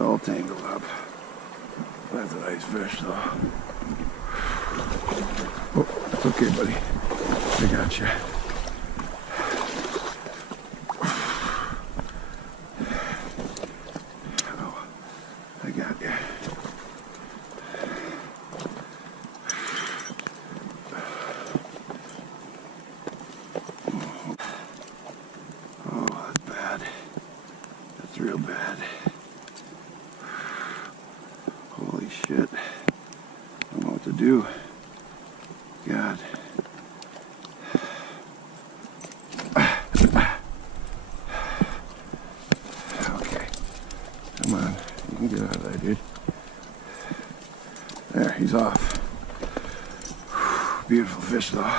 all tangled up. That's a nice fish, though. Oh, it's okay, buddy. I got you. Oh, I got you. Oh, that's bad. That's real bad. Holy shit. I don't know what to do. God. Okay. Come on. You can get out of there, dude. There, he's off. Beautiful fish, though.